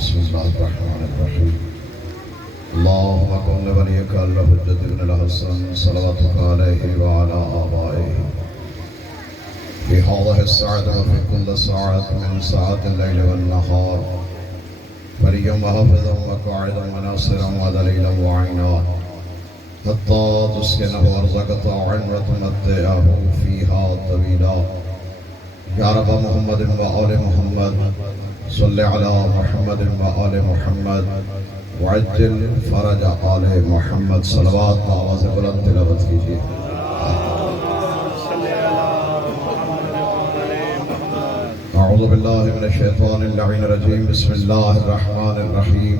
بسم الله الرحمن الرحيم اللهم كن لوليك الحجة بن الحسن صلواتك عليه وعلى آبائه في هذه الساعة وفي كل ساعة من ساعات الليل والنهار وليا وحافظا وقاعدا وناصرا ودليلا وعينا حتى تسكنه أرضك طاوعا وتمتعه فيها طويلا يا رب محمد وآل محمد صل على محمد وآل محمد وعجل فرج آل محمد صلوات آواز بلند تلاوت کیجیے اعوذ باللہ من الشیطان اللعین الرجیم بسم اللہ الرحمن الرحیم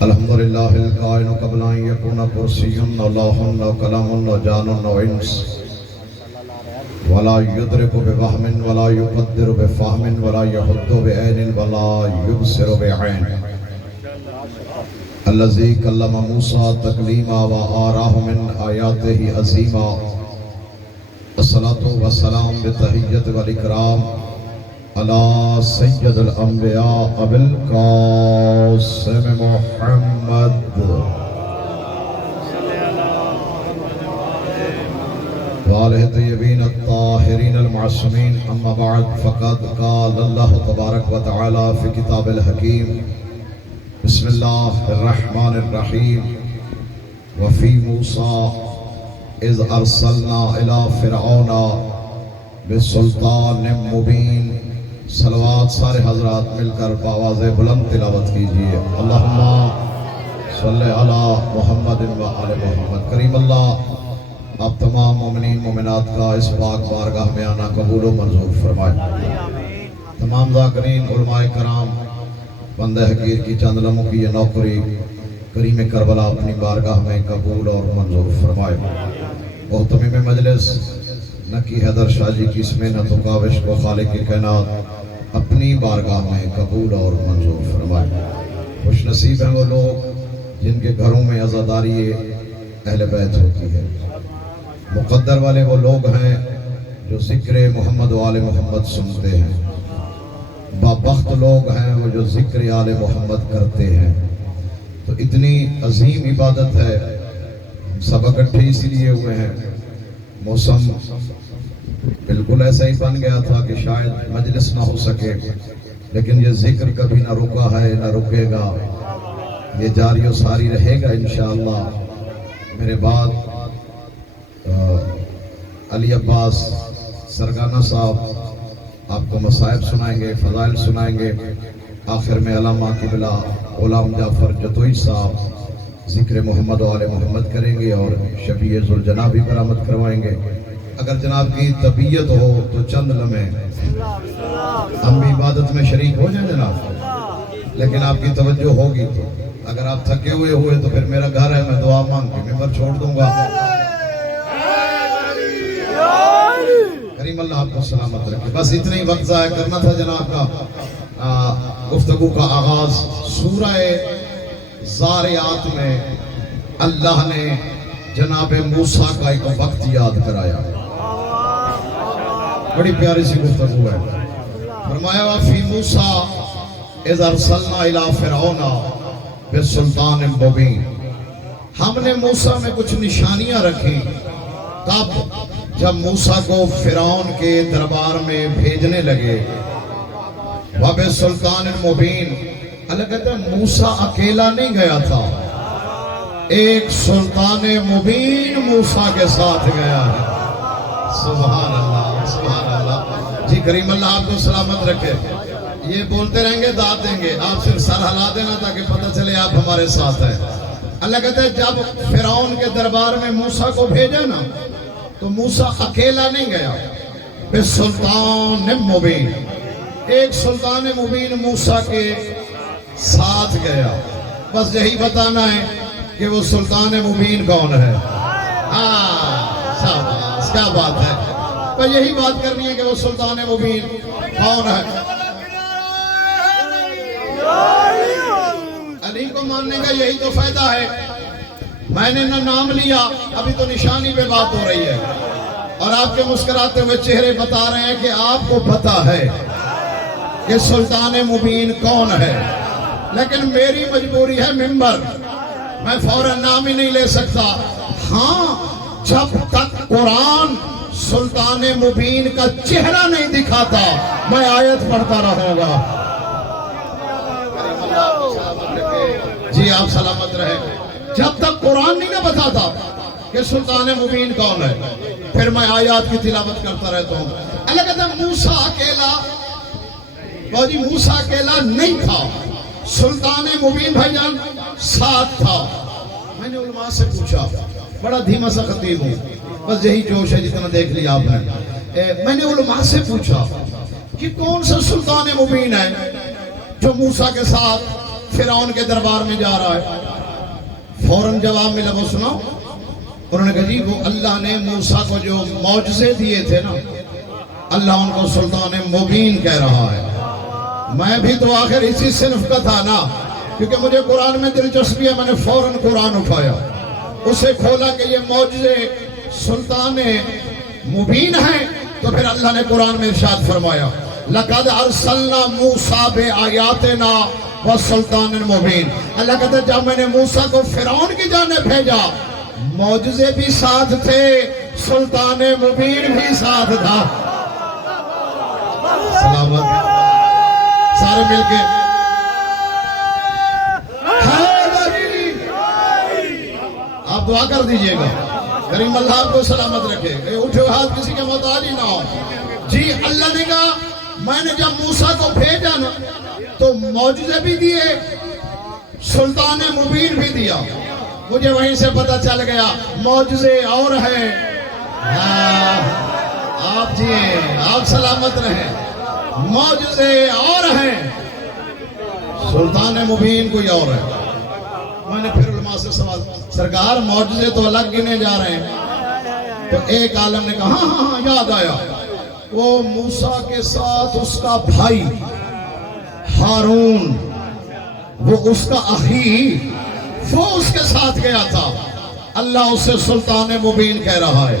الحمدللہ القائن قبل ان یکون کرسی اللہ کلام جان انس ولا يدرك بوهم ولا يقدر بفهم ولا يحد بعين ولا يبصر بعين الذي كلم موسى تكليما وآراه من آياته عظيما الصلاة والسلام بالتحية والإكرام على سيد الأنبياء أبي القاسم محمد وآلہ طیبین الطاہرین المعصومین اما بعد فقد قال اللہ تبارک و تعالی فی کتاب الحکیم بسم اللہ الرحمن الرحیم وفی موسیٰ اذ ارسلنا الى فرعون بسلطان مبین صلوات سارے حضرات مل کر بآواز بلند تلاوت کیجئے اللہم صلی علی محمد و آل محمد کریم اللہ آپ تمام مومنین مومنات کا اس پاک بارگاہ میں آنا قبول و منظور فرمائے تمام ذاکرین علماء کرام بندہ حقیر کی چند لمحوں کی یہ نوکری کریم کربلا اپنی بارگاہ میں قبول اور منظور فرمائے محتمم مجلس نکی حیدر شاہ جی کی اسمینت و کاوش کو خالق کی کائنات اپنی بارگاہ میں قبول اور منظور فرمائے خوش نصیب ہیں وہ لوگ جن کے گھروں میں عزاداری اہل بیت ہوتی ہے مقدر والے وہ لوگ ہیں جو ذکر محمد و آل محمد سنتے ہیں بابخت لوگ ہیں وہ جو ذکر آل محمد کرتے ہیں تو اتنی عظیم عبادت ہے سب اکٹھے اسی لیے ہوئے ہیں موسم بالکل ایسا ہی بن گیا تھا کہ شاید مجلس نہ ہو سکے لیکن یہ ذکر کبھی نہ رکا ہے نہ رکے گا یہ جاری و ساری رہے گا انشاءاللہ میرے بعد علی عباس سرگانہ صاحب آپ کو مصائب سنائیں گے فضائل سنائیں گے آخر میں علامہ قبلہ غلام جعفر جتوئی صاحب ذکر محمد و آل محمد کریں گے اور شفیع ذوالجناب بھی برآمد کروائیں گے اگر جناب کی طبیعت ہو تو چند لمحے ہم بھی عبادت میں شریک ہو جائیں جناب لیکن آپ کی توجہ ہوگی تو اگر آپ تھکے ہوئے تو پھر میرا گھر ہے میں دعا مانگ کے ممبر چھوڑ دوں گا کریم اللہ آپ کو سلامت رکھے بس اتنا ہی وقت ضائع کرنا تھا جناب کا گفتگو کا آغاز سورہ زاریات میں اللہ نے جناب موسیٰ کا ایک وقت یاد کرایا بڑی پیاری سی گفتگو ہے فرمایا وَفِي مُوسَىٰ اِذْ أَرْسَلْنَا إِلَىٰ فِرْعَوْنَ بِسُلْطَانٍ مُبِينٍ ہم نے موسیٰ میں کچھ نشانیاں رکھیں تب جب موسیٰ کو فرعون کے دربار میں بھیجنے لگے وَبِسُلْطَانٍ مُبِينٍ اللہ کہتا ہے موسیٰ اکیلا نہیں گیا تھا ایک سلطان مبین موسیٰ کے ساتھ گیا ہے سبحان اللہ سبحان اللہ جی کریم اللہ آپ کو سلامت رکھے یہ بولتے رہیں گے دعا دیں گے آپ صرف سر ہلا دینا تاکہ پتہ چلے آپ ہمارے ساتھ ہیں اللہ کہتا ہے جب فرعون کے دربار میں موسیٰ کو بھیجا نا تو موسیٰ اکیلا نہیں گیا بسلطان مبین ایک سلطان مبین موسیٰ کے ساتھ گیا بس یہی بتانا ہے کہ وہ سلطان مبین کون ہے کیا بات ہے بس یہی بات کرنی ہے کہ وہ سلطان مبین کون ہے علی کو ماننے کا یہی تو فائدہ ہے میں نے نہ نام لیا ابھی تو نشانی پہ بات ہو رہی ہے اور آپ کے مسکراتے ہوئے چہرے بتا رہے ہیں کہ آپ کو پتہ ہے کہ سلطان مبین کون ہے، لیکن میری مجبوری ہے ممبر، میں فوراً نام ہی نہیں لے سکتا۔ ہاں، جب تک قرآن سلطان مبین کا چہرہ نہیں دکھاتا میں آیت پڑھتا رہوں گا۔ جی آپ سلامت رہے۔ جب تک قرآن نہیں نہ بتاتا کہ سلطان مبین کون ہے، پھر میں آیات کی تلاوت کرتا رہتا ہوں۔ اللہ کہتا ہے موسیٰ اکیلا، باجی موسیٰ اکیلا نہیں تھا، سلطان مبین بھائی جان ساتھ تھا۔ میں نے علماء سے پوچھا، بڑا دھیما سا خطیب ہوں، بس یہی جوش ہے جتنا دیکھ لیا آپ نے۔ میں نے علماء سے پوچھا کہ کون سا سلطان مبین ہے جو موسیٰ کے ساتھ فرعون کے دربار میں جا رہا ہے؟ فوراً جواب ملا، وہ سنو، انہوں نے کہا جی وہ اللہ نے موسیٰ کو جو معجزے دیے تھے نا، اللہ ان کو سلطان مبین کہہ رہا ہے۔ میں بھی تو آخر اسی صنف کا تھا نا، کیونکہ مجھے قرآن میں دلچسپی ہے، میں نے فوراً قرآن اٹھایا، اسے کھولا کہ یہ معجزے سلطان مبین ہیں، تو پھر اللہ نے قرآن میں ارشاد فرمایا لَقَدْ أَرْسَلْنَا مُوسَىٰ بِآيَاتِنَا وَسُلْطَانٍ مُبِينٍ۔ اللہ کہتا ہے جب میں نے موسیٰ کو فرعون کی جانب بھیجا، معجزے بھی ساتھ تھے، سلطان مبین بھی ساتھ تھا۔ سلامت سارے مل کے آپ دعا کر دیجئے گا، کریم اللہ آپ کو سلامت رکھے، اٹھے ہاتھ کسی کے محتاج ہی نہ ہو۔ جی اللہ نے کہا میں نے جب موسیٰ کو بھیجا نا تو معجزے بھی دیے، سلطان مبین بھی دیا۔ مجھے وہیں سے پتہ چل گیا معجزے اور ہیں، آپ جی آپ سلامت رہیں، معجزے اور ہیں، سلطان مبین کوئی اور ہے۔ میں نے پھر علماء سے سوال، سرکار معجزے تو الگ گنے جا رہے ہیں، تو ایک عالم نے کہا ہاں یاد آیا، وہ موسیٰ کے ساتھ اس کا بھائی ہارون، وہ اس کا اخی، وہ اس کے ساتھ گیا تھا۔ اللہ اسے سلطان مبین کہہ رہا ہے۔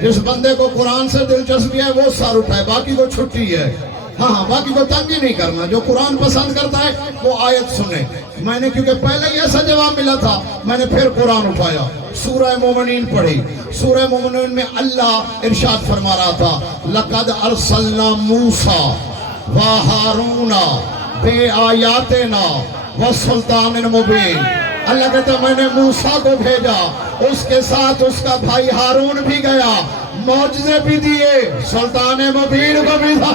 جس بندے کو قرآن سے دلچسپی ہے وہ سر اٹھائے، باقی کو چھٹی ہے، ہاں باقی کو تنگ ہی نہیں کرنا۔ جو قرآن پسند کرتا ہے وہ آیت سنے۔ میں نے کیونکہ پہلے ہی ایسا جواب ملا تھا، میں نے پھر قرآن اٹھایا، سورہ مومنین پڑھی۔ سورہ مومنین میں اللہ ارشاد فرما رہا تھا لَقَدْ أَرْسَلْنَا مُوسَىٰ وَهَارُونَ بِآيَاتِنَا وَسُلْطَانٍ مُبِينٍ۔ اللہ کہتا ہے میں نے موسیٰ کو بھیجا، اس کے ساتھ اس کا بھائی ہارون بھی گیا، معجزے بھی دیے، سلطان مبین کو بھی تھا۔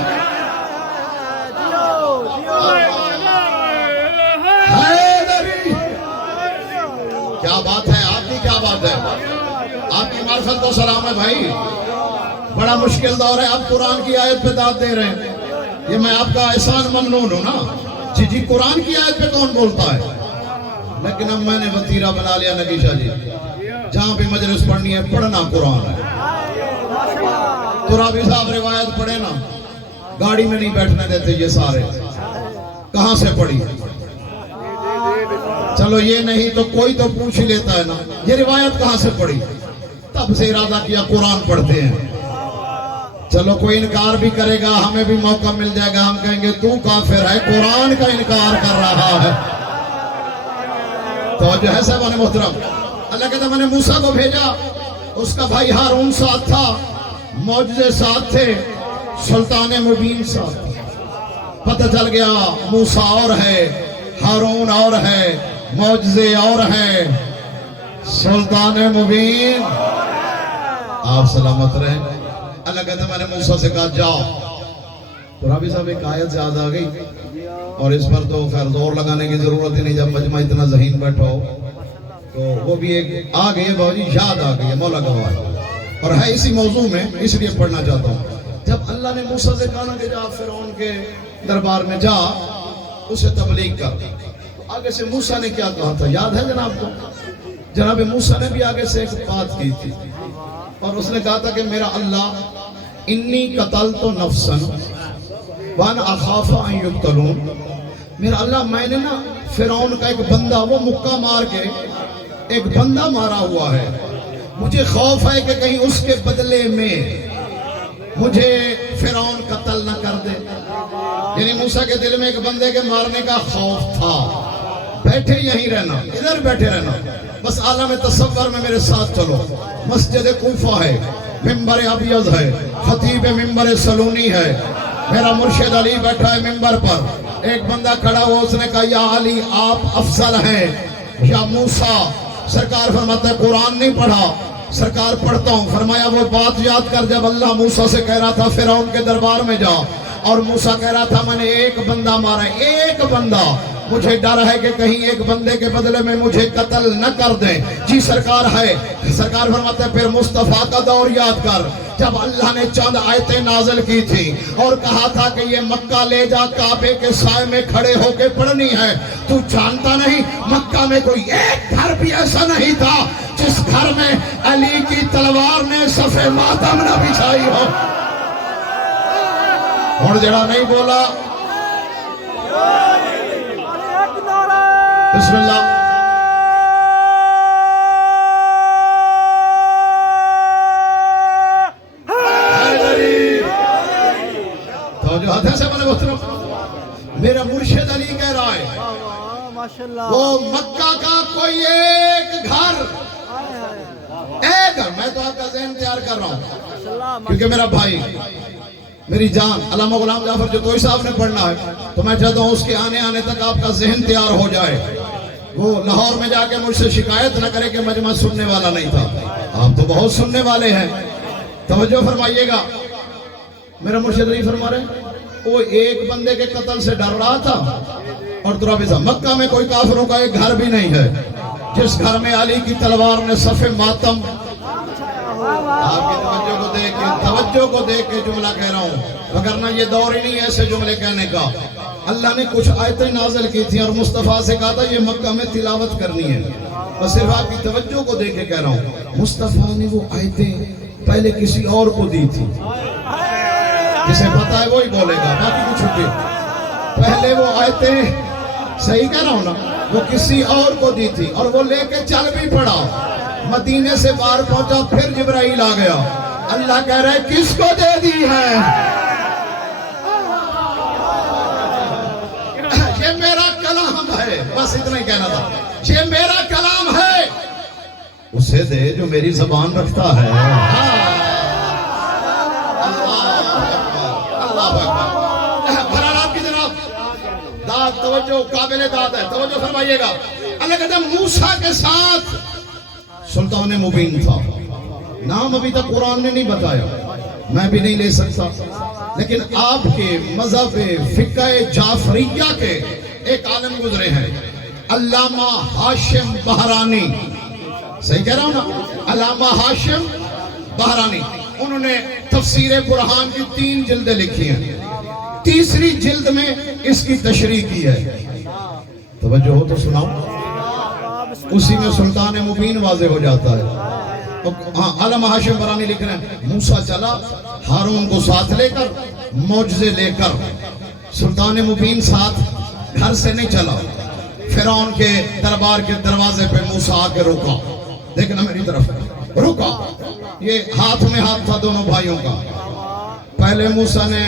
کیا بات ہے آپ کی، کیا بات ہے آپ کی معرفت کو سلام ہے بھائی۔ بڑا مشکل دور ہے، آپ قرآن کی آیت پہ داد دے رہے ہیں، یہ میں آپ کا احسان ممنون ہوں نا۔ جی قرآن کی آیت پہ کون بولتا ہے؟ لیکن اب میں نے وطیرہ بنا لیا نگیشہ جی، جہاں بھی مجلس پڑھنی ہے پڑھنا قرآن ہے۔ ترابی صاحب روایت پڑھے نا، گاڑی میں نہیں بیٹھنے دیتے یہ سارے، کہاں سے پڑھی؟ چلو یہ نہیں تو کوئی تو پوچھ ہی لیتا ہے نا، یہ روایت کہاں سے پڑھی؟ تب سے ارادہ کیا قرآن پڑھتے ہیں۔ چلو کوئی انکار بھی کرے گا، ہمیں بھی موقع مل جائے گا، ہم کہیں گے تو کافر ہے، قرآن کا انکار کر رہا ہے۔ تو جو ہے صاحبان محترم، اللہ کہتا میں نے موسیٰ کو بھیجا، اس کا بھائی ہارون ساتھ تھا، معجزے ساتھ تھے، سلطان مبین ساتھ تھا۔ پتہ چل گیا موسیٰ اور ہے، ہارون اور ہے، معجزے اور ہیں، سلطان مبین آپ سلامت رہیں۔ اللہ کہتا میں نے موسیٰ سے کہا جاؤ۔ تو رابی صاحب ایک آیت زیادہ آ گئی اور اس پر تو خیر زور لگانے کی ضرورت ہی نہیں، جب مجمع اتنا ذہین بیٹھا ہو تو وہ بھی ایک آ گئی ہے باوجی، یاد آ گئی ہے، مولا گواہ اور ہے اسی موضوع میں، اس لیے پڑھنا چاہتا ہوں۔ جب اللہ نے موسیٰ سے کہا کہ جا فرعون کے دربار میں جا، اسے تبلیغ کر، تو آگے سے موسیٰ نے کیا کہا تھا یاد ہے جناب کو؟ جناب موسیٰ نے بھی آگے سے ایک بات کی تھی اور اس نے کہا تھا کہ میرا اللہ انی قتلت نفسا وانا اخاف ان یقتلون، میرا اللہ میں نے نا فرعون کا ایک بندہ، وہ مکہ مار کے ایک بندہ مارا ہوا ہے، مجھے خوف ہے کہ کہیں اس کے بدلے میں مجھے فرعون قتل نہ کر دے. یعنی موسیٰ کے دل میں ایک بندے کے مارنے کا خوف تھا. بیٹھے یہیں رہنا, ادھر بیٹھے رہنا, بس عالم تصور میں میرے ساتھ چلو. مسجد کوفہ ہے, ممبر ابیض ہے, خطیب ممبر سلونی ہے, میرا مرشد علی بیٹھا ہے ممبر پر. ایک بندہ کھڑا ہوا, اس نے کہا یا علی آپ افضل ہیں یا موسیٰ؟ سرکار فرماتا ہے قرآن نہیں پڑھا. سرکار پڑھتا ہوں. فرمایا وہ بات یاد کر جب اللہ موسیٰ سے کہہ رہا تھا فرعون کے دربار میں جا, اور موسیٰ کہہ رہا تھا میں نے ایک بندہ مارا, ایک بندہ, مجھے ڈر ہے کہ کہیں ایک بندے کے بدلے میں مجھے قتل نہ کر دیں. جی سرکار ہے. سرکار فرماتے ہیں پھر مصطفیٰ کا دور یاد کر, جب اللہ نے چند آیتیں نازل کی تھی اور کہا تھا کہ یہ مکہ لے جا کعبے کے سائے میں کھڑے ہو کے پڑھنی ہے. تو جانتا نہیں مکہ میں کوئی ایک گھر بھی ایسا نہیں تھا جس گھر میں علی کی تلوار نے صف ماتم نہ بچھائی ہو. اور جڑا نہیں بولا بسم اللہ. تو جو ہاتھ سے بنے بہتر, میرا مرشد علی کہہ رہا ہے وہ مکہ کا کوئی ایک گھر, میں تو آپ کا ذہن تیار کر رہا ہوں کیونکہ میرا بھائی میری جان علامہ غلام جعفر جتوئی صاحب نے پڑھنا ہے, تو میں چاہتا ہوں اس کے آنے تک آپ کا ذہن تیار ہو جائے. وہ لاہور میں جا کے مجھ سے شکایت نہ کرے کہ مجمع سننے والا نہیں تھا. آپ تو بہت سننے والے ہیں. توجہ فرمائیے گا. میرا مرشد علی فرما رہے ہیں وہ ایک بندے کے قتل سے ڈر رہا تھا, اور درابیزہ مکہ میں کوئی کافروں کا ایک گھر بھی نہیں ہے جس گھر میں علی کی تلوار نے صف ماتم. آپ کی توجہ کو دیکھ کے جملہ کہہ رہا ہوں, وگرنہ یہ دور ہی نہیں ہے ایسے جملے کہنے کا. اللہ نے کچھ آیتیں نازل کی تھی اور مصطفیٰ سے کہا تھا یہ مکہ میں تلاوت کرنی ہے. بس صرف آپ کی توجہ کو دیکھ کے کہہ رہا ہوں, مصطفیٰ نے وہ آیتیں پہلے کسی اور کو دی تھی. جسے پتا ہے وہی بولے گا, باقی کچھ چھپے. پہلے وہ آیتیں, صحیح کہہ رہا ہوں نا, وہ کسی اور کو دی تھی اور وہ لے کے چل بھی پڑا. مدینے سے باہر پہنچا, پھر جبرائیل آ گیا. اللہ کہہ رہے کس کو دے دی ہے؟ یہ میرا کلام ہے. بس اتنا ہی کہنا تھا, یہ میرا کلام ہے, اسے دے جو میری زبان رکھتا ہے. اللہ اکبر. بہرحال آپ کی جناب داد توجہ قابل داد ہے, توجہ فرمائیے گا. اللہ کہتا ہے موسیٰ کے ساتھ سلطان مبین تھا. نام ابھی تک قرآن نے نہیں بتایا, میں بھی نہیں لے سکتا, لیکن آپ کے مذہب فقہ جعفریہ کے ایک عالم گزرے ہیں, علامہ ہاشم بہرانی. صحیح کہہ رہا ہوں نا, علامہ ہاشم بہرانی. انہوں نے تفسیر برہان کی 3 جلدیں لکھی ہیں. تیسری جلد میں اس کی تشریح کی ہے. توجہ ہو تو سناؤ. اسی میں سلطان مبین واضح ہو جاتا ہے. علامہ ہاشم برانی لکھ رہے ہیں موسیٰ چلا ہارون کو ساتھ لے کر, معجزے لے کر. سلطان مبین ساتھ گھر سے نہیں چلا. فرعون کے دربار کے دروازے پہ موسیٰ آ کے روکا. دیکھنا میری طرف, رکا. یہ ہاتھ میں ہاتھ تھا دونوں بھائیوں کا. پہلے موسیٰ نے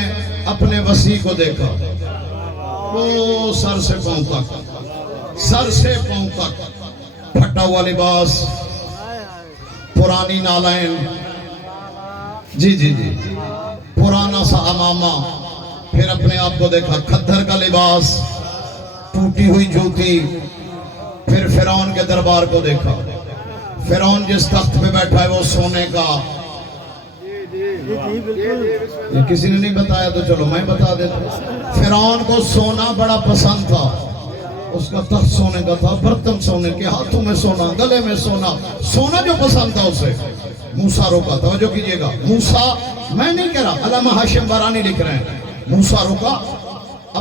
اپنے وسیع کو دیکھا, وہ سر سے پاؤں تک, سر سے پاؤں تک پھٹا ہوا لباس, پرانی نالین, جی پرانا سا امامہ. پھر اپنے آپ کو دیکھا, کھدر کا لباس, ٹوٹی ہوئی جوتی. پھر فرعون کے دربار کو دیکھا. فرعون جس تخت پہ بیٹھا ہے وہ سونے کا. یہ کسی نے نہیں بتایا تو چلو میں بتا دیتا. فرعون کو سونا بڑا پسند تھا. اس کا تخت سونے کا تھا, برتن سونے کے, ہاتھوں میں سونا, گلے میں سونا, سونا جو پسند تھا اسے. موسیٰ روکا. توجہ کیجئے گا. موسیٰ, میں نہیں کہہ رہا, علامہ ہاشم برانی لکھ رہے ہیں. موسیٰ روکا,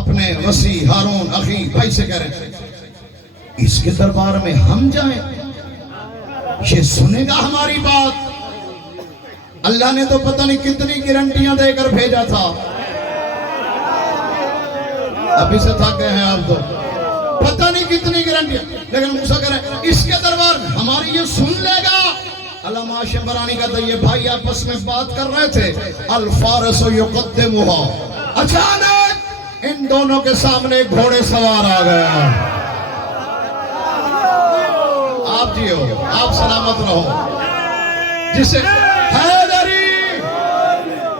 اپنے وسیع ہارون اخی بھائی سے کہہ رہے ہیں اس کے دربار میں ہم جائیں, یہ سنے گا ہماری بات. اللہ نے تو پتہ نہیں کتنی گارنٹیاں دے کر بھیجا تھا. ابھی سے تھک گئے ہیں آپ تو, پتہ نہیں کتنی گارنٹیاں. لیکن موسیٰ کہہ رہے ہیں اس کے دربار میں ہماری یہ سن لے گا علامہ ہاشم برانی کہتا ہے یہ بھائی آپس میں بات کر رہے تھے الفارس یقدمها، اچانک ان دونوں کے سامنے ایک گھوڑے سوار آ گیا. آپ جی ہو، آپ سلامت رہو. جسے حیدری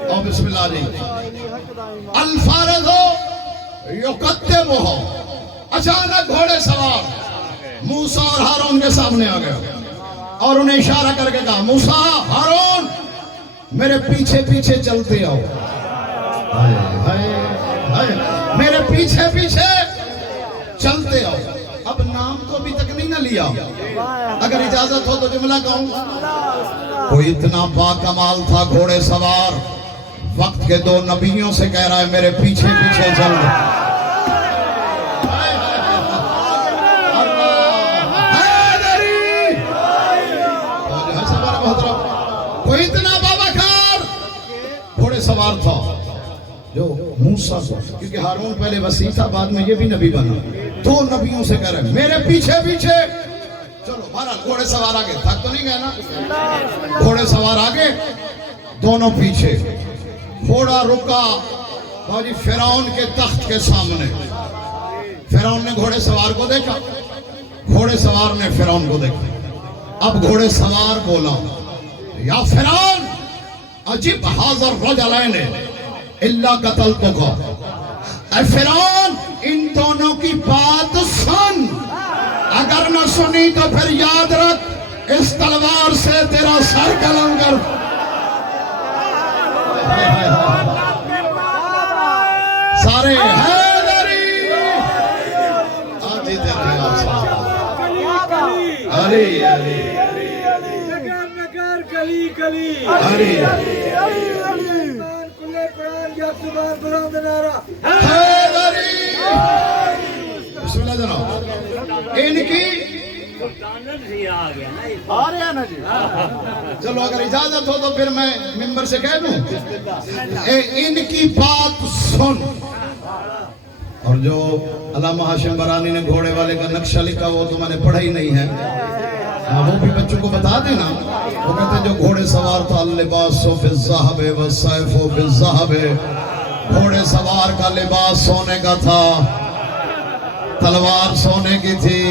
او بسم اللہ جی الفارس یقدمها، اچانک گھوڑے سوار موسیٰ اور ہارون کے سامنے آ گیا اور انہیں اشارہ کر کے کہا موسیٰ ہارون میرے پیچھے پیچھے چلتے آؤ. میرے پیچھے پیچھے چلتے آؤ. اب نام کو بھی تک نہیں نہ لیا. اگر اجازت ہو تو جملہ کہوں. کوئی اتنا باکمال تھا گھوڑے سوار، وقت کے 2 نبیوں سے کہہ رہا ہے میرے پیچھے پیچھے چل. کوئی اتنا باباکار گھوڑے سوار تھا جو موسیٰ کو، کیونکہ ہارون پہلے وسیع تھا بعد میں یہ بھی نبی بنا. 2 نبیوں سے کہہ رہے میرے پیچھے پیچھے چلو. بہرحال گھوڑے سوار آگے، تھک تو نہیں گئے نا. گھوڑے سوار آگے، دونوں پیچھے. گھوڑا رکا باجی فرعون کے تخت کے سامنے. فرعون نے گھوڑے سوار کو دیکھا، گھوڑے سوار نے فرعون کو دیکھا. اب گھوڑے سوار بولا یا فرعون عجب حاضر رجلین الا قتلتک. اے فرعون ان دونوں کی بات سن، اگر نہ سنی تو پھر یاد رکھ اس تلوار سے تیرا سر قلم کر. سارے حیدری آجی تیرے علی علی بسم اللہ جناب. ان کی چلو اگر اجازت ہو تو پھر میں ممبر سے کہہ دوں ان کی بات سن. اور جو علامہ ہاشم برانی نے گھوڑے والے کا نقشہ لکھا وہ تو میں نے پڑھا ہی نہیں ہے، وہ بھی بچوں کو بتا دینا. وہ کہتے ہیں جو گھوڑے سوار تھا اللباس بالذہب والسیف بالذہب، گھوڑے سوار کا لباس سونے کا تھا، تلوار سونے کی تھی،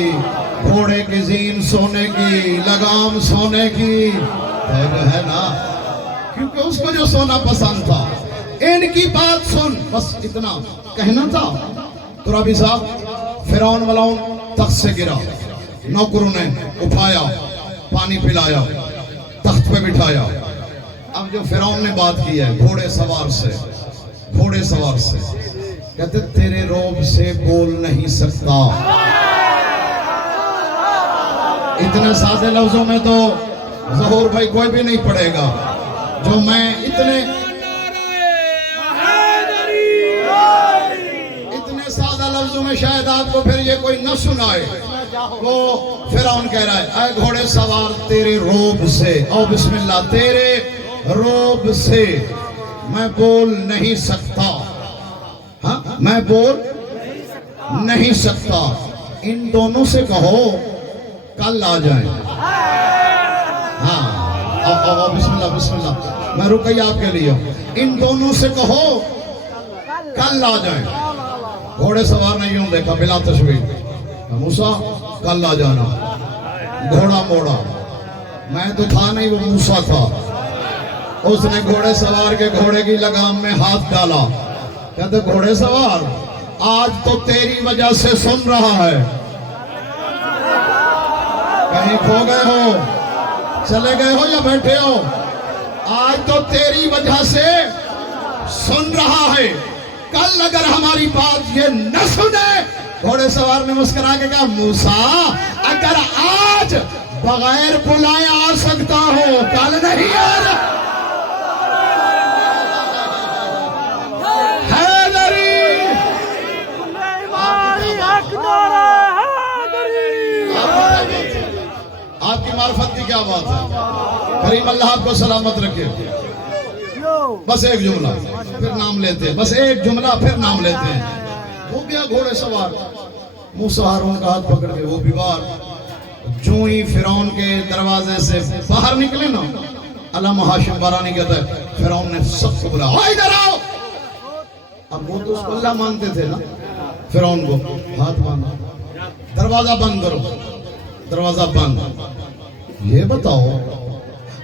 گھوڑے کی زین سونے کی، لگام سونے کی ہے نا، کیونکہ اس کو جو سونا پسند تھا. ان کی بات سن، بس اتنا کہنا تھا. ترابی صاحب فرعون ملاؤن تخت سے گرا، نوکروں نے اٹھایا، پانی پلایا، تخت پہ بٹھایا. اب جو فرعون نے بات کی ہے گھوڑے سوار سے، گھوڑے سوار سے کہتے تیرے روب سے بول نہیں سکتا. اتنے سادے لفظوں میں تو ظہور بھائی کوئی بھی نہیں پڑھے گا جو میں اتنے سادہ لفظوں میں شاید آپ کو پھر یہ کوئی نہ سنائے. وہ فرعون کہہ رہا ہے اے گھوڑے سوار تیرے روب سے، او بسم اللہ، تیرے روب سے میں بول نہیں سکتا. ہاں میں بول نہیں سکتا. ان دونوں سے کہو کل آ جائیں. ہاں بسم اللہ بسم اللہ، میں رک گئی آپ کے لیے. ان دونوں سے کہو کل آ جائیں. گھوڑے سوار نے یوں دیکھا بلا تشویش، موسیٰ کل آ جانا. گھوڑا موڑا، میں تو تھا نہیں وہ موسیٰ تھا. اس نے گھوڑے سوار کے گھوڑے کی لگام میں ہاتھ ڈالا. کہتے گھوڑے سوار آج تو تیری وجہ سے سن رہا ہے. کہیں کھو گئے ہو، چلے گئے ہو یا بیٹھے ہو، آج تو تیری وجہ سے سن رہا ہے. کل اگر ہماری بات یہ نہ سنے. گھوڑے سوار نے مسکرا کے کہا موسیٰ اگر آج بغیر بلائے آ سکتا ہو کل نہیں آ رہا. آپ کی معرفت کی کیا بات ہے. کریم اللہ آپ کو سلامت رکھے. بس ایک جملہ پھر نام لیتے ہیں، بس ایک جملہ پھر نام لیتے ہیں. ہو گیا گھوڑے سوار. موسیٰ ہارون کا ہاتھ پکڑ کے وہ بیوار جو ہی فرعون کے دروازے سے باہر نکلے نا، علامہ ہاشم بارانی کہتا ہے فرعون نے سب کو بلا، ادھر آؤ۔ اب وہ تو اس کو اللہ مانتے تھے نا، فرعون کو ہاتھ باندھو، دروازہ بند کرو، دروازہ بند۔ یہ بتاؤ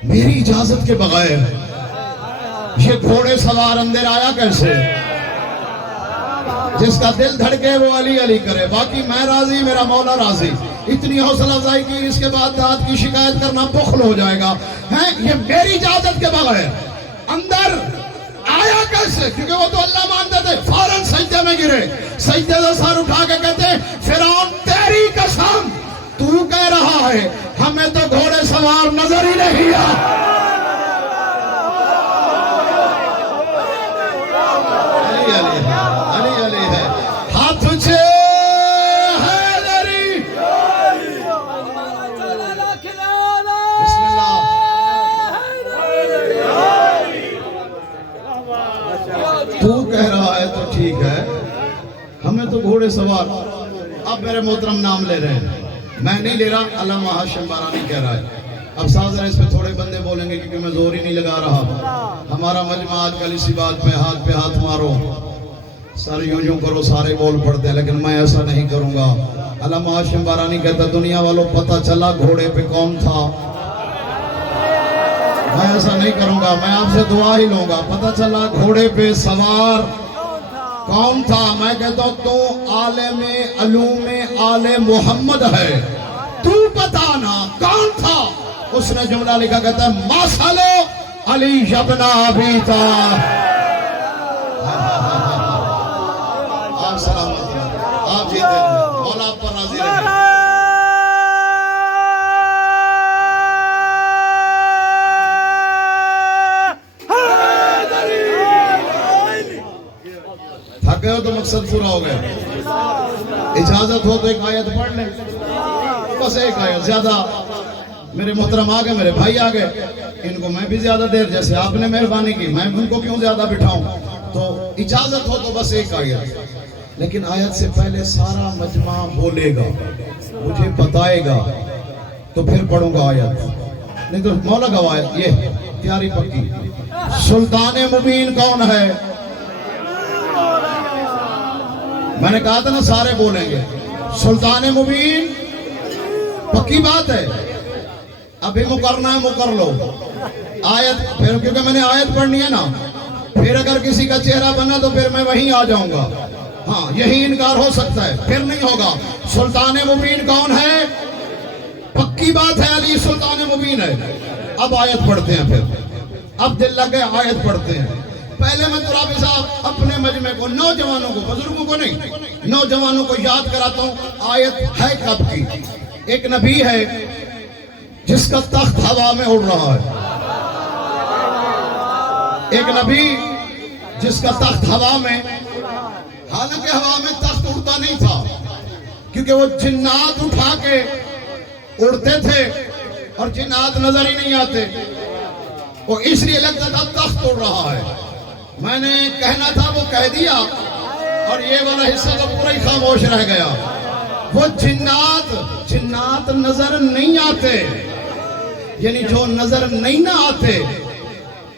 میری اجازت کے بغیر یہ گھوڑے سوار اندر آیا کیسے؟ جس کا دل دھڑکے وہ علی علی کرے، باقی میں راضی، میرا مولا راضی۔ اتنی حوصلہ افزائی کی، اس کے بعد داد کی شکایت کرنا بخل ہو جائے گا۔ یہ میری اجازت کے بغیر اندر آیا کیسے؟ کیونکہ وہ تو اللہ مانتے تھے۔ فوراً سجدے میں گرے، سجدے سے سر اٹھا کے کہتے فرعون تیری قسم، تو کہہ رہا ہے ہمیں تو گھوڑے سوار نظر ہی نہیں آ۔ علی علی ہے، ہاتھ اونچے، حیدری، بسم اللہ۔ تو کہہ رہا ہے تو ٹھیک ہے، ہمیں تو گھوڑے سوار۔ اب میرے محترم نام لے رہے ہیں، میں نہیں لے رہا، علامہ ہاشم بارانی کہہ رہا ہے۔ اب ساز اس پہ تھوڑے بندے بولیں گے کیونکہ میں زور ہی نہیں لگا رہا۔ ہمارا مجمع آج کل اسی بات پہ ہاتھ مارو، سارے یوں کرو، سارے بول پڑتے ہیں، لیکن میں ایسا نہیں کروں گا۔ علامہ ہاشم بارانی کہتا دنیا والوں پتہ چلا گھوڑے پہ کون تھا، میں ایسا نہیں کروں گا، میں آپ سے دعا ہی لوں گا۔ پتہ چلا گھوڑے پہ سوار کون تھا، میں کہتا ہوں تو عالم علوم آل محمد ہے، تو بتانا کون تھا۔ اس نے جملہ لکھا، کہتا ہے ماسلو علی ابن ابی طالب۔ آپ سلامت ہیں، آپ جیتے ہیں، مولا آپ پر راضی رہے۔ تھک گئے ہو تو مقصد پورا ہو گیا، اجازت ہو تو ایک آیت پڑھ لیں، بس ایک آیت، زیادہ میرے محترم آگئے، میرے بھائی آگئے، ان کو میں بھی زیادہ دیر جیسے آپ نے مہربانی کی، میں ان کو کیوں زیادہ بٹھاؤں، تو اجازت ہو تو بس ایک آیت۔ لیکن آیت سے پہلے سارا مجمع بولے گا، مجھے بتائے گا، تو پھر پڑھوں گا آیت، نہیں تو مولا گواہ ہے۔ یہ پیاری پکی، سلطان مبین کون ہے؟ میں نے کہا تھا نا سارے بولیں گے، سلطان مبین پکی بات ہے، ابھی مکرنا ہے مکر لو آیت، پھر کیونکہ میں نے آیت پڑھنی ہے نا، پھر اگر کسی کا چہرہ بنا تو پھر میں وہیں آ جاؤں گا، ہاں یہی انکار ہو سکتا ہے، پھر نہیں ہوگا۔ سلطان مبین کون ہے؟ پکی بات ہے علی سلطان مبین ہے۔ اب آیت پڑھتے ہیں، پھر اب دل لگے آیت پڑھتے ہیں۔ پہلے میں ترابی صاحب اپنے مجمع کو، نوجوانوں کو، بزرگوں کو نہیں، نوجوانوں کو یاد کراتا ہوں آیت ہے کب کی۔ ایک نبی ہے جس کا تخت ہوا میں اڑ رہا ہے، ایک نبی جس کا تخت ہوا میں، حالانکہ ہوا میں تخت اڑتا نہیں تھا کیونکہ وہ جنات اٹھا کے اڑتے تھے اور جنات نظر ہی نہیں آتے، وہ اس لیے لگتا تھا تخت اڑ رہا ہے۔ میں نے کہنا تھا وہ کہہ دیا، اور یہ والا حصہ تو پورا ہی خاموش رہ گیا۔ وہ جنات نظر نہیں آتے، یعنی جو نظر نہیں نہ آتے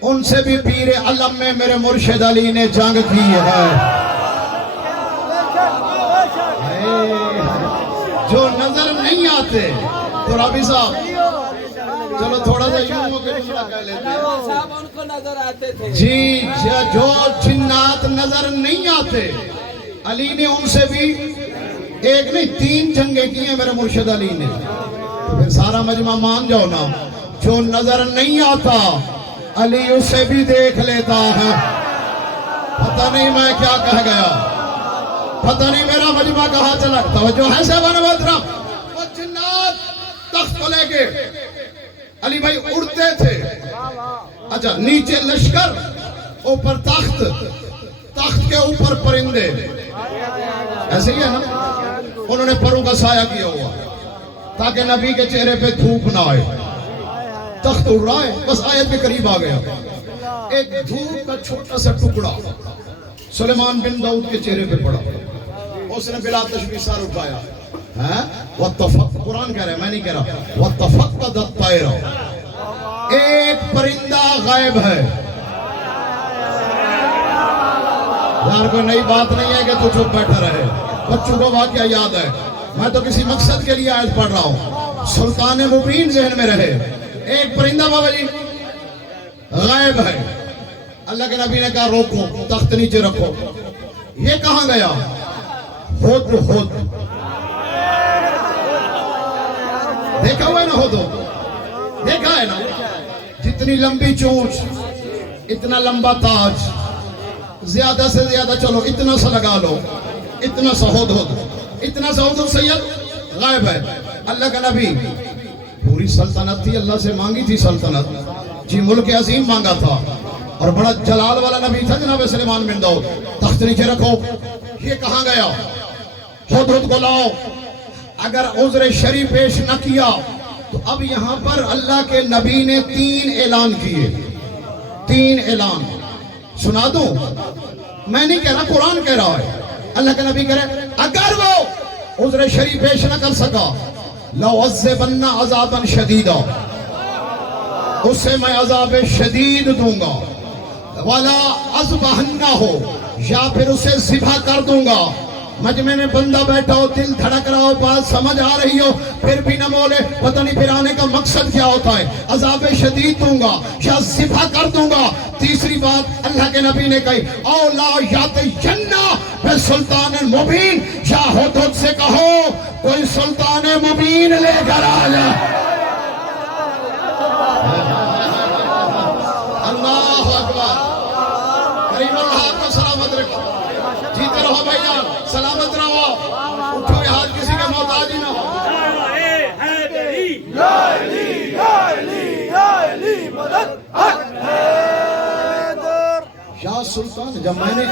ان سے بھی پیر علم میں میرے مرشد علی نے جنگ کی ہے۔ جو نظر نہیں آتے، تو رابی صاحب چلو تھوڑا سا یوں ہو کے دوسرا کہہ لیتے ہیں جی، جو جنات نظر نہیں آتے علی نے ان سے بھی ایک نہیں 3 جنگیں کی ہیں میرے مرشد علی نے۔ تو پھر سارا مجمع مان جاؤ نا، جو نظر نہیں آتا علی اسے بھی دیکھ لیتا ہے۔ پتہ نہیں میں کیا کہہ گیا، پتہ نہیں میرا مجمع کہاں چلا۔ توجہ ہے صاحبان محترم، وہ جنات تخت کو لے کے علی بھائی اڑتے تھے، اچھا نیچے لشکر، اوپر تخت، تخت کے اوپر پرندے، ایسے ہی ہے نا، انہوں نے پروں کا سایہ کیا ہوا تاکہ نبی کے چہرے پہ دھوپ نہ آئے۔ تخت اڑ رہا ہے، بس آیت کے قریب آ گیا، ایک دھوپ کا چھوٹا سا ٹکڑا سلیمان بن داؤد کے چہرے پہ پڑا، اس نے بلا تشبیہ سر اٹھایا، قرآن کہہ رہے ہیں، میں نہیں کہہ رہا. وَتَفَقَّدَ الطَّيْرَ، ایک پرندہ غائب ہے. یار کوئی نئی بات نہیں ہے کہ تو چپ بیٹھا رہے. بچوں کو واقعہ یاد ہے، میں تو کسی مقصد کے لیے آیت پڑھ رہا ہوں. سلطان مبین ذہن میں رہے. ایک پرندہ بابا جی غائب ہے. اللہ کے نبی نے کہا روکو، تخت نیچے رکھو. یہ کہاں گیا؟ ہد ہد. دیکھا ہوا ہے نا ہد ہد؟ دیکھا ہے نا؟ جتنی لمبی چونچ اتنا لمبا تاج، زیادہ سے زیادہ چلو اتنا سا لگا لو، اتنا سا ہد ہد. اتنا سا ہد ہد سید غائب ہے. اللہ کا نبی پوری سلطنت تھی، اللہ سے مانگی تھی سلطنت جی، ملک عظیم مانگا تھا اور بڑا جلال والا نبی تھا جناب سلیمان بن داؤد. تخت نیچے رکھو. یہ کہاں گیا؟ ہد ہد کو لاؤ. اگر عذر شرعی پیش نہ کیا تو اب یہاں پر اللہ کے نبی نے 3 اعلان کیے. 3 اعلان سنا دوں؟ میں نہیں کہہ رہا، قرآن کہہ رہا ہے. اللہ کے نبی کہہ رہے اگر وہ عذر شرعی پیش نہ کر سکا لَعَذِّبَنَّ عَذَابًا شَدِيدًا، اسے میں عذاب شدید دوں گا. وَلَا أَذْبَحَنَّهُ، یا پھر اسے ذبح کر دوں گا. مجمع میں بندہ بیٹھا ہو، دل دھڑک رہا ہو، بات سمجھ آ رہی ہو، پھر بھی نہ بولے، پتہ نہیں پھر آنے کا مقصد کیا ہوتا ہے. عذاب شدید دوں گا یا ذبح کر دوں گا. تیسری بات اللہ کے نبی نے کہی او لا یاتین بسلطان مبین، یا ہد ہد سے کہو کوئی سلطان مبین لے کر آ جائے. اللہ اکبر. کریم اللہ آپ کو سلامت رکھے. جیتے رہو بھائی جان، سلامت رہو. اٹھو یہ ہاتھ کسی کے محتاج ہی نہ ہو. یا سلطان، جب میں نے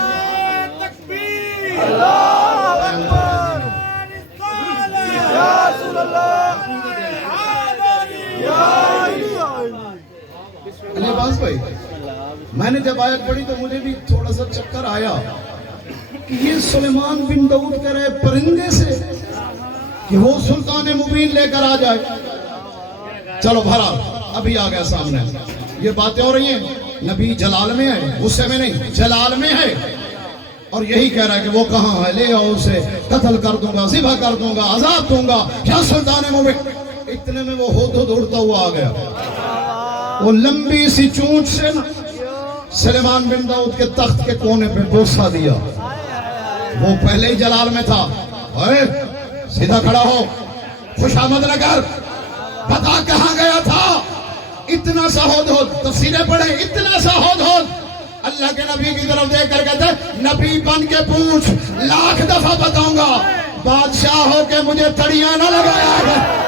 عباس بھائی، میں نے جب آیت پڑھی تو مجھے بھی تھوڑا سا چکر آیا کہ یہ سلیمان بن داؤد کہہ رہے پرندے سے کہ وہ سلطان مبین لے کر آ جائے. چلو بھرا ابھی آ گیا سامنے. یہ باتیں ہو رہی ہیں، نبی جلال میں ہے، غصے میں نہیں، جلال میں ہے. اور یہی کہہ رہا ہے کہ وہ کہاں ہے، لے آؤ اسے، قتل کر دوں گا، ذبح کر دوں گا، عذاب دوں گا یا سلطان مبین. اتنے میں وہ ہد ہد اڑتا ہوا آ گیا. وہ لمبی سی چونچ سے نا سلیمان بن داؤد کے تخت کے کونے پہ بوسہ دیا. وہ پہلے ہی جلال میں تھا. اے سیدھا کھڑا ہو، خوش آمد نہ کر، بتا کہاں گیا تھا. اتنا سا ہد ہد، تفسیریں پڑھیں، اتنا سا ہد ہد. اللہ کے نبی کی طرف دیکھ کر کہتے ہیں نبی بن کے پوچھ، 1,00,000 دفعہ بتاؤں گا، بادشاہ ہو کے مجھے تڑیاں نہ لگایا ہے.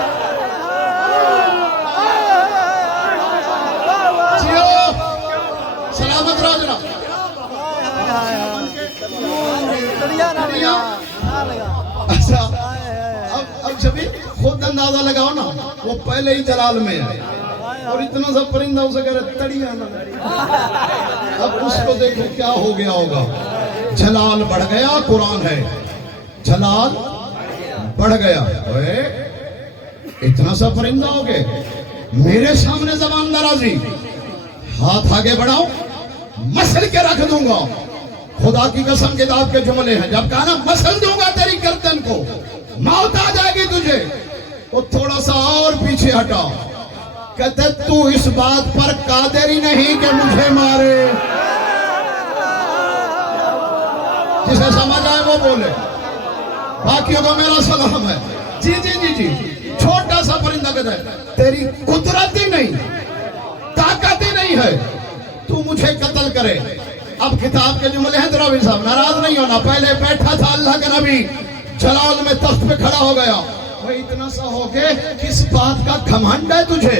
سلامت رہو جناب. اچھا اب جبھی خود اندازہ لگاؤ نا، وہ پہلے ہی جلال میں ہے اور اتنا سا پرندہ اسے کہہ رہے تڑیاں نہ. اب اس کو دیکھو کیا ہو گیا ہوگا. جلال بڑھ گیا. قرآن ہے جلال بڑھ گیا. اتنا سا پرندہ ہو گئے میرے سامنے زبان درازی، ہاتھ آگے بڑھاؤ، مسل کے رکھ دوں گا. خدا کی قسم کتاب کے جملے ہیں. جب کہا نا مسل دوں گا تیری گردن کو، موت آ جائے گی تجھے، تو تھوڑا سا اور پیچھے ہٹا. کہتے تو اس بات پر قادر ہی نہیں کہ مجھے مارے. جسے سمجھ آئے وہ بولے، باقیوں کو میرا سلام ہے. جی جی جی جی. چھوٹا سا پرندہ کہتا ہے تیری قدرت ہی نہیں، طاقت ہی نہیں ہے، تو مجھے قتل کرے. اب کتاب کے جملے ہیں دراوی صاحب، ناراض نہیں ہونا. پہلے بیٹھا تھا اللہ کا نبی، جلال میں تخت پہ کھڑا ہو گیا. وہ اتنا سا ہو کے کس بات کا گھمنڈ ہے تجھے،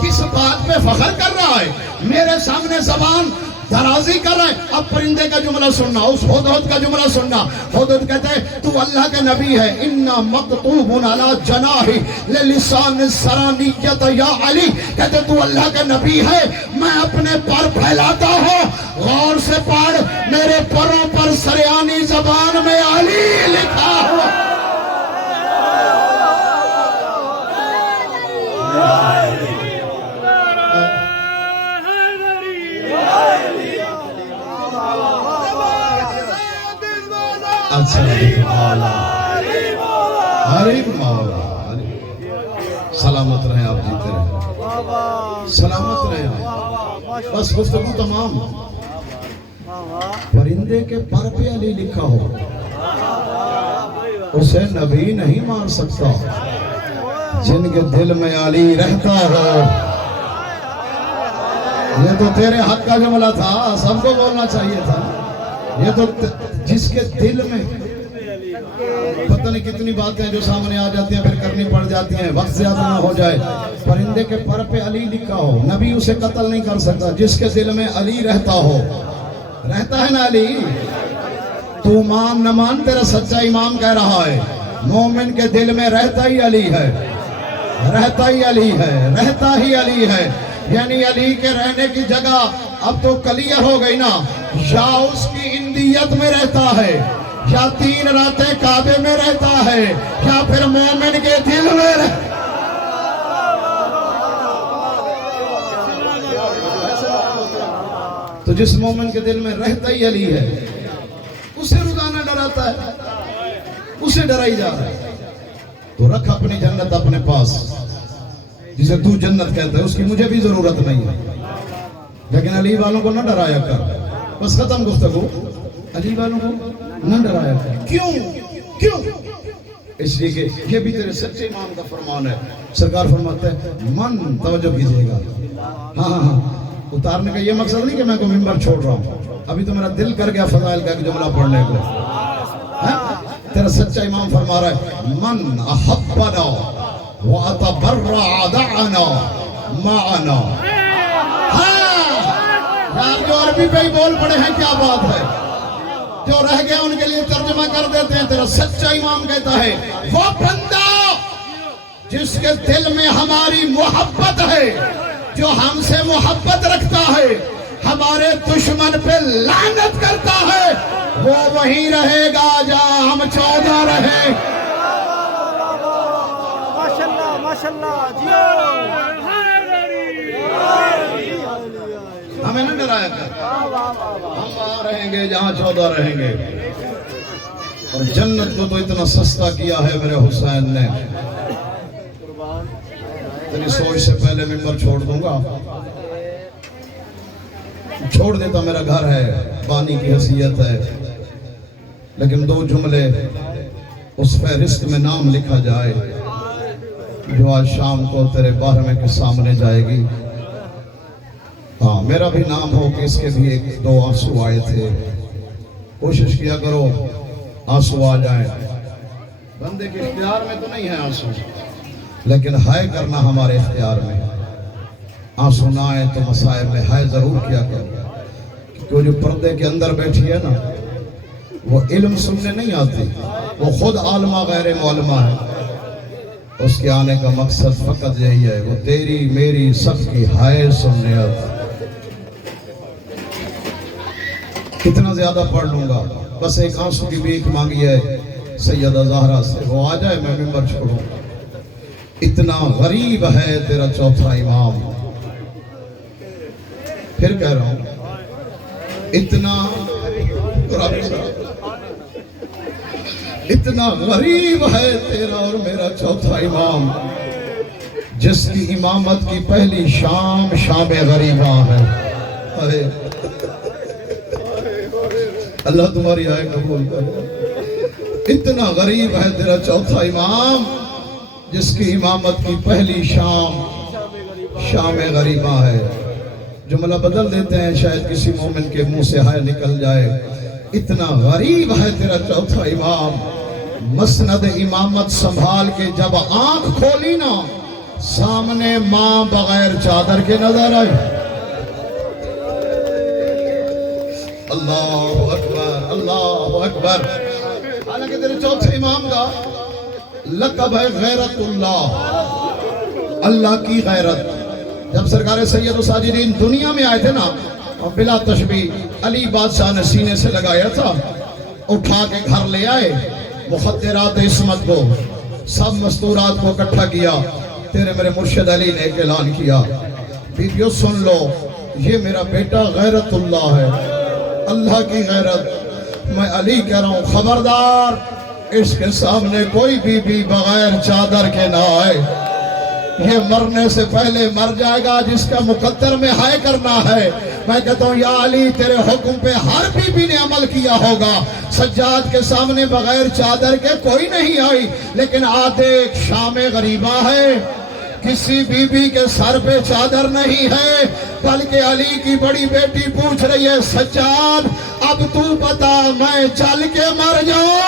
کس بات پہ فخر کر رہا ہے، میرے سامنے زبان درازی کر رہا ہے. اب پرندے کا جملہ سننا، اس ہد ہد کا جملہ سننا. ہد ہد کہتے ہیں تو اللہ کا نبی ہے. اِنَّا مَقْتُوبٌ عَلَى جَنَاحِ لِلِسَانِ السَّرَانِيَّةِ یا علی. کہتے تو اللہ کا نبی ہے، میں اپنے پر پھیلاتا ہوں. غور سے پڑھ، میرے پروں پر سریانی زبان میں علی لکھا ہوا. ارے مولا سلامت رہیں آپ، جیتے رہیں، سلامت رہیں آپ۔ بس گفتگو تمام۔ پرندے کے پر پہ علی لکھا ہو، اسے نبی نہیں مان سکتا۔ جن کے دل میں علی رہتا ہو، یہ تو تیرے حق کا جملہ تھا، سب کو بولنا چاہیے تھا۔ یہ تو جس کے دل میں، پتہ نہیں کتنی باتیں جو سامنے آ جاتی ہیں پھر کرنی پڑ جاتی ہیں، وقت زیادہ نہ ہو جائے۔ پرندے کے پر پہ علی لکھا ہو، نبی اسے قتل نہیں کر سکتا۔ جس کے دل میں علی رہتا ہو، رہتا ہے نا علی، تو مان نہ مان، تیرا سچا امام کہہ رہا ہے مومن کے دل میں رہتا ہی علی ہے، رہتا ہی علی ہے، رہتا ہی علی ہے۔ یعنی علی کے رہنے کی جگہ اب تو کلیئر ہو گئی نا، یا اس کی اندیت میں رہتا ہے، یا 3 راتیں کعبے میں رہتا ہے، یا پھر مومن کے دل میں تو جس مومن کے دل میں رہتا ہی علی ہے، اسے روزانہ ڈراتا ہے، اسے ڈرائی جا رہا ہے۔ تو رکھ اپنی جنت اپنے پاس، جسے تو جنت کہتا ہے، اس کی مجھے بھی ضرورت نہیں ہے، لیکن علی والوں کو نہ ڈرایا کر۔ بس ختم گفتگو، علی والوں کو نہ ڈرایا کر۔ کیوں؟ اس لیے کہ یہ بھی تیرے سچے امام کا فرمان ہے۔ سرکار فرماتا ہے من توجہ کیجئے گا، ہاں اتارنے کا یہ مقصد نہیں کہ میں کو منبر چھوڑ رہا ہوں، ابھی تو میرا دل کر گیا فضائل کا ایک جملہ پڑھنے کو۔ تیرا سچا امام فرما رہا ہے من احبنا واتبرع دعنا معنا۔ یار جو عربی پہ ہی بول پڑے ہیں کیا بات ہے، جو رہ گیا ان کے لیے ترجمہ کر دیتے ہیں۔ تیرا سچا امام کہتا ہے وہ بندہ جس کے دل میں ہماری محبت ہے، جو ہم سے محبت رکھتا ہے، ہمارے دشمن پہ لعنت کرتا ہے، وہ وہیں رہے گا جہاں ہم 14 رہیں۔ ہمیں نہ ڈرایا کر، ہم وہاں رہیں گے جہاں 14 رہیں گے۔ اور جنت کو تو اتنا سستا کیا ہے میرے حسین نے، تیری سوچ سے پہلے منبر چھوڑ دوں گا، چھوڑ دیتا، میرا گھر ہے، بانی کی حیثیت ہے، لیکن 2 جملے اس فہرست میں نام لکھا جائے جو آج شام کو تیرے باہر کے سامنے جائے گی۔ ہاں میرا بھی نام ہو کہ اس کے بھی 1-2 آنسو آئے تھے، کوشش کیا کرو آنسو آ جائیں۔ بندے کے اختیار میں تو نہیں ہے آنسو، لیکن ہائے کرنا ہمارے اختیار میں۔ آنسو نہ آئے تو مسائب میں ہائے ضرور کیا کرو، کیونکہ جو پردے کے اندر بیٹھی ہے نا، وہ علم سننے نہیں آتی، وہ خود عالمہ غیر معلمہ ہے۔ اس کے آنے کا مقصد فقط یہی ہے، وہ تیری میری سب کی ہائے سننے آتی۔ کتنا زیادہ پڑھ لوں گا، بس ایک آنسو کی بھی ایک مانگی ہے سیدہ زہرا سے، وہ آ جائے میں منبر چھوڑوں۔ اتنا غریب ہے تیرا چوتھا امام، پھر کہہ رہا ہوں اتنا غریب ہے تیرا اور میرا چوتھا امام، جس کی امامت کی پہلی شام شام غریباں ہے۔ ارے اللہ تمہاری آئے قبول کر۔ اتنا غریب ہے تیرا چوتھا امام، جس کی امامت کی پہلی شام شام غریباں ہے۔ جملہ بدل دیتے ہیں، شاید کسی مومن کے منہ سے ہائے نکل جائے۔ اتنا غریب ہے تیرا چوتھا امام، مسند امامت سنبھال کے جب آنکھ کھولی نا، سامنے ماں بغیر چادر کے نظر آئی۔ اللہ اکبر، اللہ اکبر۔ حالانکہ تیرے چوتھے امام کا لقب ہے غیرت اللہ، اللہ کی غیرت۔ جب سرکار سید و ساجدین دنیا میں آئے تھے نا، اور بلا تشبیہ علی بادشاہ نے سینے سے لگایا تھا، اٹھا کے گھر لے آئے، مخدرات عصمت کو، سب مستورات کو اکٹھا کیا، تیرے میرے مرشد علی نے ایک اعلان کیا، بیبیو سن لو، یہ میرا بیٹا غیرت اللہ ہے، اللہ کی غیرت۔ میں علی کہہ رہا ہوں خبردار، اس کے سامنے کوئی بھی بغیر چادر کے نہ آئے. یہ مرنے سے پہلے مر جائے گا جس کا مقدر میں ہے کرنا ہے. میں کہتا ہوں یا علی تیرے حکم پہ ہر بی بی نے عمل کیا ہوگا. سجاد کے سامنے بغیر چادر کے کوئی نہیں آئی، لیکن آدھے ایک شام غریبہ ہے، کسی بی بی کے سر پہ چادر نہیں ہے، بلکہ علی کی بڑی بیٹی پوچھ رہی ہے سجاد اب تو بتا میں چل کے مر جاؤں